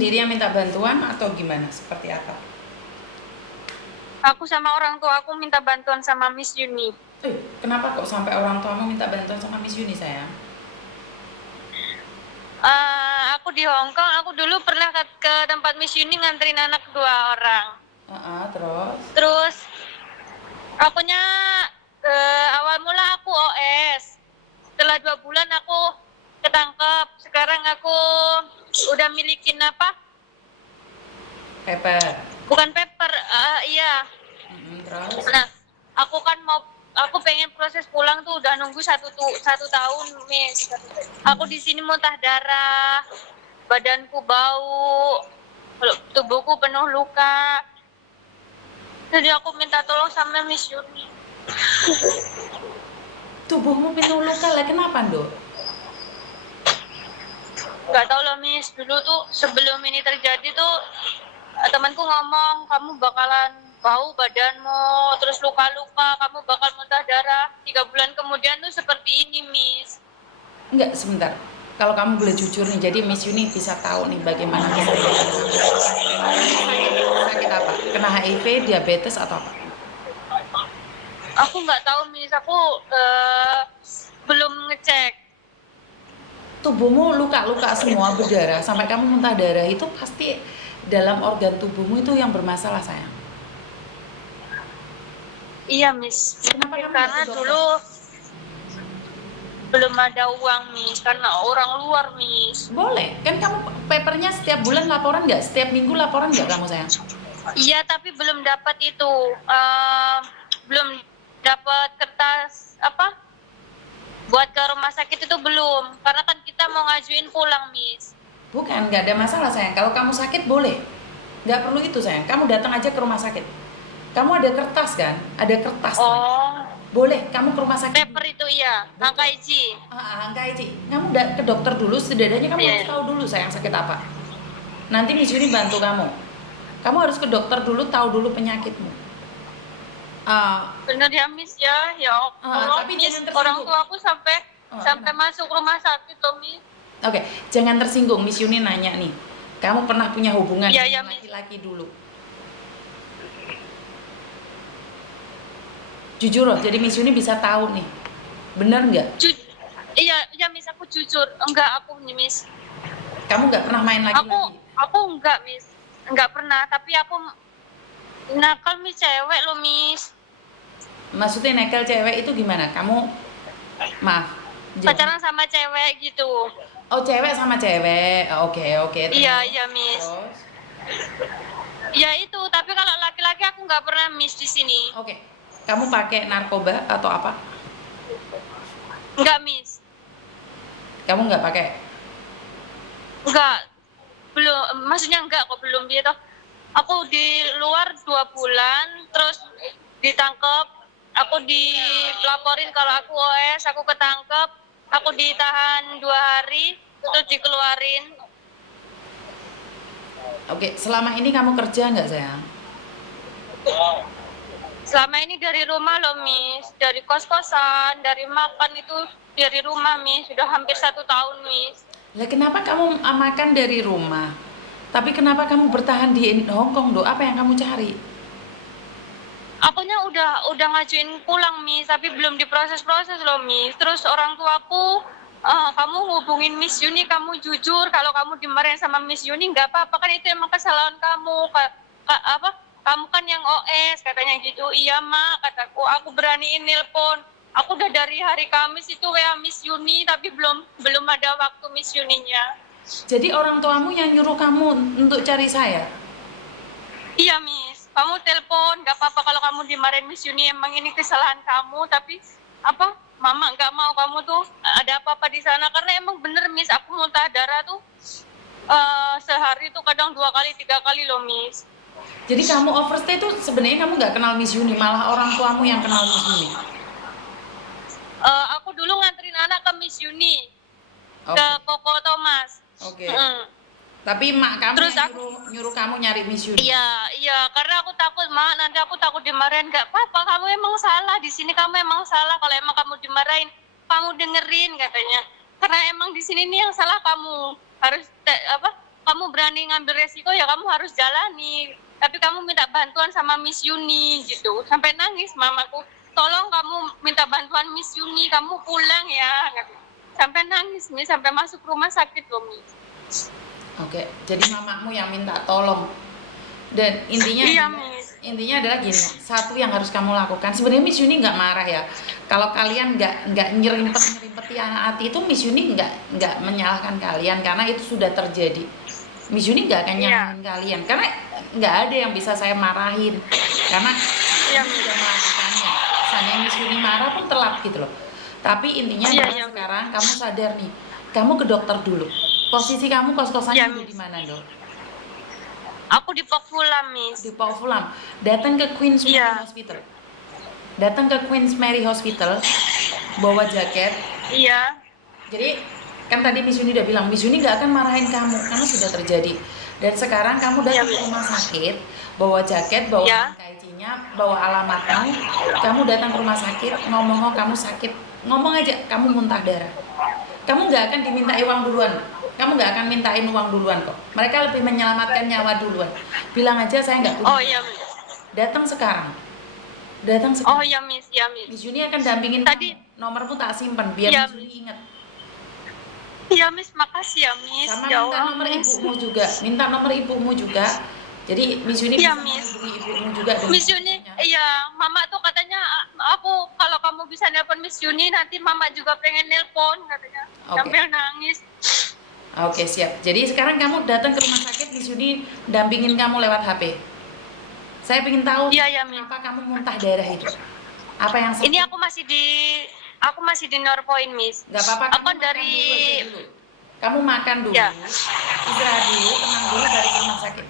sendiri yang minta bantuan atau gimana? Seperti apa? Aku sama orang tua aku minta bantuan sama Miss Yuni. Kenapa kok sampai orang tuamu minta bantuan sama Miss Yuni, sayang? Aku di Hong Kong, aku dulu pernah ke tempat Miss Yuni nganterin anak 2 orang. Terus? Terus akunya awal mula aku OS. Setelah 2 bulan aku ketangkep. Sekarang aku udah milikin apa? Paper. Bukan paper, iya. Terus? Nah, aku pengen proses pulang tuh udah nunggu 1 tahun, Miss. Aku di sini muntah darah, badanku bau, tubuhku penuh luka. Jadi aku minta tolong sama Miss Yuni. Tubuhmu penuh luka lah, kenapa, Nduk? Gak tau loh, Miss. Dulu tuh sebelum ini terjadi tuh temanku ngomong kamu bakalan bau badanmu, terus luka-luka, kamu bakal muntah darah. 3 bulan kemudian tuh seperti ini, Miss. Enggak, sebentar. Kalau kamu boleh jujur nih, jadi Miss Yuni bisa tahu nih bagaimana keseharian kamu. Sakit apa? Kena HIV, diabetes atau apa? Aku nggak tahu, Miss. Aku belum ngecek. Tubuhmu luka-luka semua, berdarah, sampai kamu muntah darah, itu pasti dalam organ tubuhmu itu yang bermasalah, sayang. Iya, Miss. Kenapa Mungkin kamu nggak karena ke dokter? dulu belum ada uang, Miss. Karena orang luar, Miss. Boleh, kan kamu papernya setiap bulan laporan nggak? Setiap minggu laporan nggak kamu, sayang? Iya, tapi belum dapat itu. Belum dapat kertas apa? Buat ke rumah sakit itu belum. Karena kan kita mau ngajuin pulang, Miss. Bukan, nggak ada masalah, sayang. Kalau kamu sakit boleh, nggak perlu itu, sayang. Kamu datang aja ke rumah sakit. Kamu ada kertas kan? Ada kertas. Oh, Boleh, kamu ke rumah sakit. paper itu iya, angka IC. Angka Eci, kamu ke dokter dulu, setidaknya kamu Iya, harus iya. tahu dulu, sayang, sakit apa. Nanti Miss Yuni bantu kamu. Kamu harus ke dokter dulu, tahu dulu penyakitmu. Bener ya, Miss ya. Ya Allah, Tapi Miss. jangan Orang tersinggung. tua aku sampai Kenapa? masuk rumah sakit loh, Miss. Oke, jangan tersinggung. Miss Yuni nanya nih, kamu pernah punya hubungan Iya, iya, dengan Miss. laki-laki dulu? Jujur loh, jadi Miss Yuni bisa tahu nih, bener nggak? Iya, iya, Miss. Aku jujur, enggak aku, Miss. Kamu nggak pernah main laki-laki? Aku enggak, Miss. Enggak pernah, tapi aku nakal, Miss, cewek loh, Miss. Maksudnya nekel cewek itu gimana? Kamu, maaf, Pacaran sama cewek gitu. oh, cewek sama cewek. Oke, Iya, terus? iya, Miss. Terus? Ya itu, tapi kalau laki-laki aku nggak pernah, Miss, di sini. Oke. Kamu pakai narkoba atau apa? Enggak, Miss. Kamu nggak pakai? Enggak. Belum, maksudnya enggak kok, belum gitu. Aku di luar 2 bulan, terus ditangkep. Aku dilaporin kalau aku OS, aku ketangkep. Aku ditahan 2 hari, terus dikeluarin. Oke, selama ini kamu kerja nggak, sayang? Selama ini dari rumah loh, Miss. Dari kos-kosan, dari makan itu dari rumah, Miss. Sudah hampir 1 tahun, Miss. Lah kenapa kamu makan dari rumah? Tapi kenapa kamu bertahan di Hong Kong, Do? Apa yang kamu cari? Akunya udah ngajuin pulang, Miss, tapi belum diproses-proses loh, Miss. Terus orang tuaku, kamu hubungin Miss Yuni, kamu jujur kalau kamu dimarahin sama Miss Yuni, nggak apa-apa kan, itu emang kesalahan kamu. Kamu kan yang OS, katanya gitu. Iya, Mak, kataku. Aku beraniin nelpon. Aku udah dari hari Kamis itu WA Miss Yuni, tapi belum ada waktu Miss Yuninya. Jadi orang tuamu yang nyuruh kamu untuk cari saya? Iya, Miss. Kamu telepon, nggak apa-apa kalau kamu dimarahin Miss Yuni, emang ini kesalahan kamu, tapi Mama nggak mau kamu tuh ada apa-apa di sana, karena emang bener, Miss, aku muntah darah tuh sehari tuh kadang 2 kali 3 kali loh, Miss. Jadi kamu overstay tuh sebenarnya kamu nggak kenal Miss Yuni, malah orang tuamu yang kenal Miss Yuni. Aku dulu nganterin anak ke Miss Yuni, Oke. ke Koko Thomas. Oke. Tapi mak kamu Terus yang nyuruh kamu nyari Miss Yuni. Iya, karena aku takut, Mak, nanti aku takut dimarahin. Nggak apa-apa, kamu emang salah di sini, kamu emang salah. Kalau emang kamu dimarahin, kamu dengerin, katanya. Karena emang di sini nih yang salah kamu. Harus kamu berani ngambil resiko ya kamu harus jalani. Tapi kamu minta bantuan sama Miss Yuni gitu. Sampai nangis mamaku, tolong kamu minta bantuan Miss Yuni, kamu pulang ya. Sampai nangis nih, sampai masuk rumah sakit loh Miss. Oke, jadi mamamu yang minta tolong. Dan intinya Iya, adalah- Miss. intinya adalah gini, satu yang harus kamu lakukan. Sebenarnya Miss Yuni nggak marah ya. Kalau kalian nggak nyerimpet hati itu, Miss Yuni nggak menyalahkan kalian karena itu sudah terjadi. Miss Yuni nggak akan Iya. nyalahin kalian karena nggak ada yang bisa saya marahin karena Iya, kamu sudah melakukannya. Seandainya Miss Yuni marah pun telat gitu loh. Tapi intinya Iya, adalah iya. sekarang kamu sadar nih, kamu ke dokter dulu. Posisi kamu kos-kosannya Iya, udah Miss. di mana, Dok? Aku di Pokfulam, Miss. Di Paul Fulam. Datang ke Queen's Mary Iya. Hospital. Datang ke Queen's Mary Hospital, bawa jaket. Iya. Jadi kan tadi Miss Yuni udah bilang, Miss Yuni nggak akan marahin kamu karena sudah terjadi. Dan sekarang kamu datang Iya, ke rumah sakit, bawa jaket, bawa Iya. KIC-nya, bawa alamatmu. Kamu datang ke rumah sakit, ngomong kamu sakit, ngomong aja kamu muntah darah. Kamu nggak akan dimintai uang duluan. Kamu nggak akan mintain uang duluan kok. Mereka lebih menyelamatkan nyawa duluan. Bilang aja saya nggak punya. Oh iya, Miss. Datang sekarang. Datang sekarang. Oh iya, Miss. Iya, Miss. Miss Yuni akan dampingin Tadi- kamu. Nomormu tak simpan biar Iya. Miss Yuni ingat. Iya, Miss. Makasih ya, Miss. Sama Ya minta Allah, nomor Miss. ibumu juga. Minta nomor ibumu juga. Jadi Miss Yuni Iya, bisa Miss. menghubungi ibumu juga dengan Miss Yuni, ibunya. iya, Mama tuh katanya aku kalau kamu bisa nelpon Miss Yuni nanti Mama juga pengen nelpon katanya. Oke. Sambil nangis. Oke, siap. Jadi sekarang kamu datang ke rumah sakit, Miss Yuni dampingin kamu lewat HP. Saya ingin tahu Iya, iya, Miss. kenapa kamu muntah darah itu. Apa yang sakit? Ini aku masih di Norpoint, Miss. Nggak apa-apa, Aku kamu makan dari dulu aja dulu. Kamu makan dulu, Ya. istirahat dulu, tenang dulu dari rumah sakit.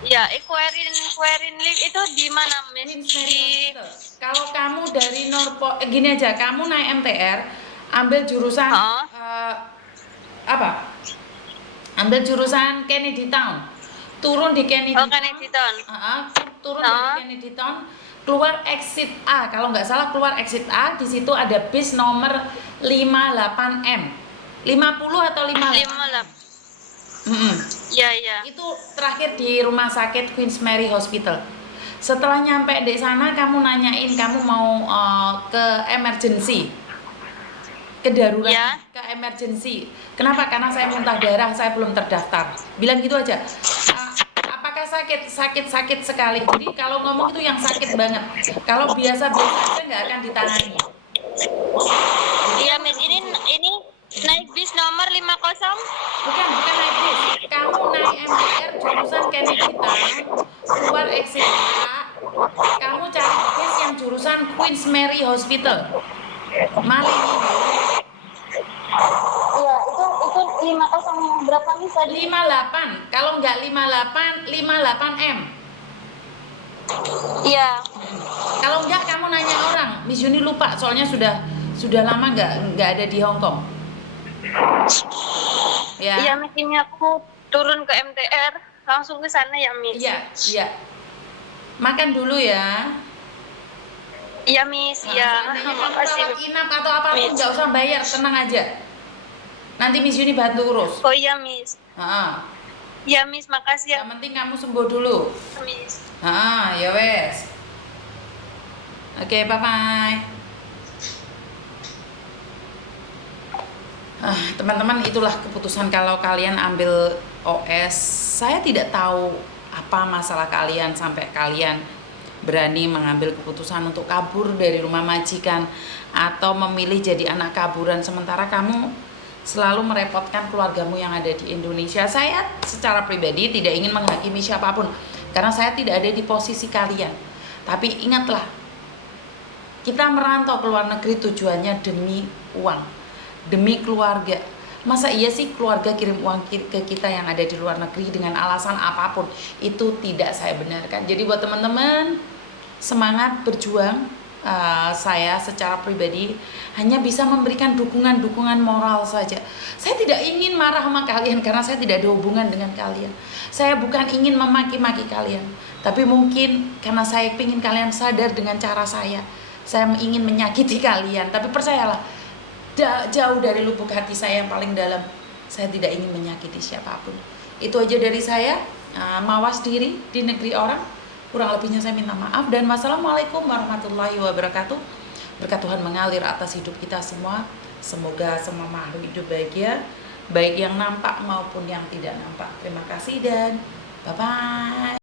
ya, Querin Live itu di mana, Miss? Queen's Mary Di Hospital. Kalau kamu dari gini aja, kamu naik MTR, ambil jurusan Hah? apa? Ambil jurusan Kennedy Town. Turun di Kennedy Oh, Town. Kennedy Town. Turun Hah? di Kennedy Town, keluar exit A. Kalau nggak salah keluar exit A, di situ ada bis nomor 58M. 50 atau 58? 58. Mm-mm. Iya. Itu terakhir di rumah sakit Queen's Mary Hospital. Setelah nyampe di sana, kamu nanyain kamu mau ke emergency, ke darurat, Ya. ke emergency. Kenapa? Karena saya muntah darah, saya belum terdaftar. Bilang gitu aja. Apakah sakit sekali? Jadi kalau ngomong itu yang sakit banget. Kalau biasa aja nggak akan ditangani. Iya, Miss. Ini naik bis nomor 50. Bukan naik bis. Kamu naik MTR jurusan Kennedy Town, keluar exit A. Kamu cari bis yang jurusan Queen's Mary Hospital. Malingi. Iya, itu 50 yang berapa, Miss tadi? 58. Kalau nggak 58, 58M. Iya. Kalau nggak kamu nanya orang. Miss Yuni lupa, soalnya sudah lama nggak ada di Hong Kong. Ya. Iya, Miss, ini aku turun ke MTR langsung ke sana ya, Miss. Iya. Makan dulu ya. Iya, Miss. Nah, Iya. seandainya kamu Makasih. rawat inap atau apapun Miss. nggak usah bayar, tenang aja. Nanti Miss Yuni bantu urus. Oh iya, Miss. Iya, Miss. Makasih ya, Yang penting kamu sembuh dulu. Miss. Ya wes. Oke, bye-bye. Teman-teman, itulah keputusan kalau kalian ambil OS. Saya tidak tahu apa masalah kalian sampai kalian berani mengambil keputusan untuk kabur dari rumah majikan atau memilih jadi anak kaburan sementara kamu selalu merepotkan keluargamu yang ada di Indonesia. Saya secara pribadi tidak ingin menghakimi siapapun karena saya tidak ada di posisi kalian. Tapi ingatlah, kita merantau ke luar negeri tujuannya demi uang, demi keluarga. Masa iya sih keluarga kirim uang ke kita yang ada di luar negeri dengan alasan apapun? Itu tidak saya benarkan. Jadi buat teman-teman, semangat berjuang. Saya secara pribadi hanya bisa memberikan dukungan moral saja. Saya tidak ingin marah sama kalian karena saya tidak ada hubungan dengan kalian. Saya bukan ingin memaki-maki kalian, tapi mungkin karena saya ingin kalian sadar dengan cara saya ingin menyakiti kalian. Tapi percayalah, jauh dari lubuk hati saya yang paling dalam, Saya tidak ingin menyakiti siapapun. Itu aja dari saya. Mawas diri di negeri orang. Kurang lebihnya saya minta maaf. Dan wassalamualaikum warahmatullahi wabarakatuh. Berkat Tuhan mengalir atas hidup kita semua. Semoga semua makhluk hidup bahagia, baik yang nampak maupun yang tidak nampak. Terima kasih dan bye-bye.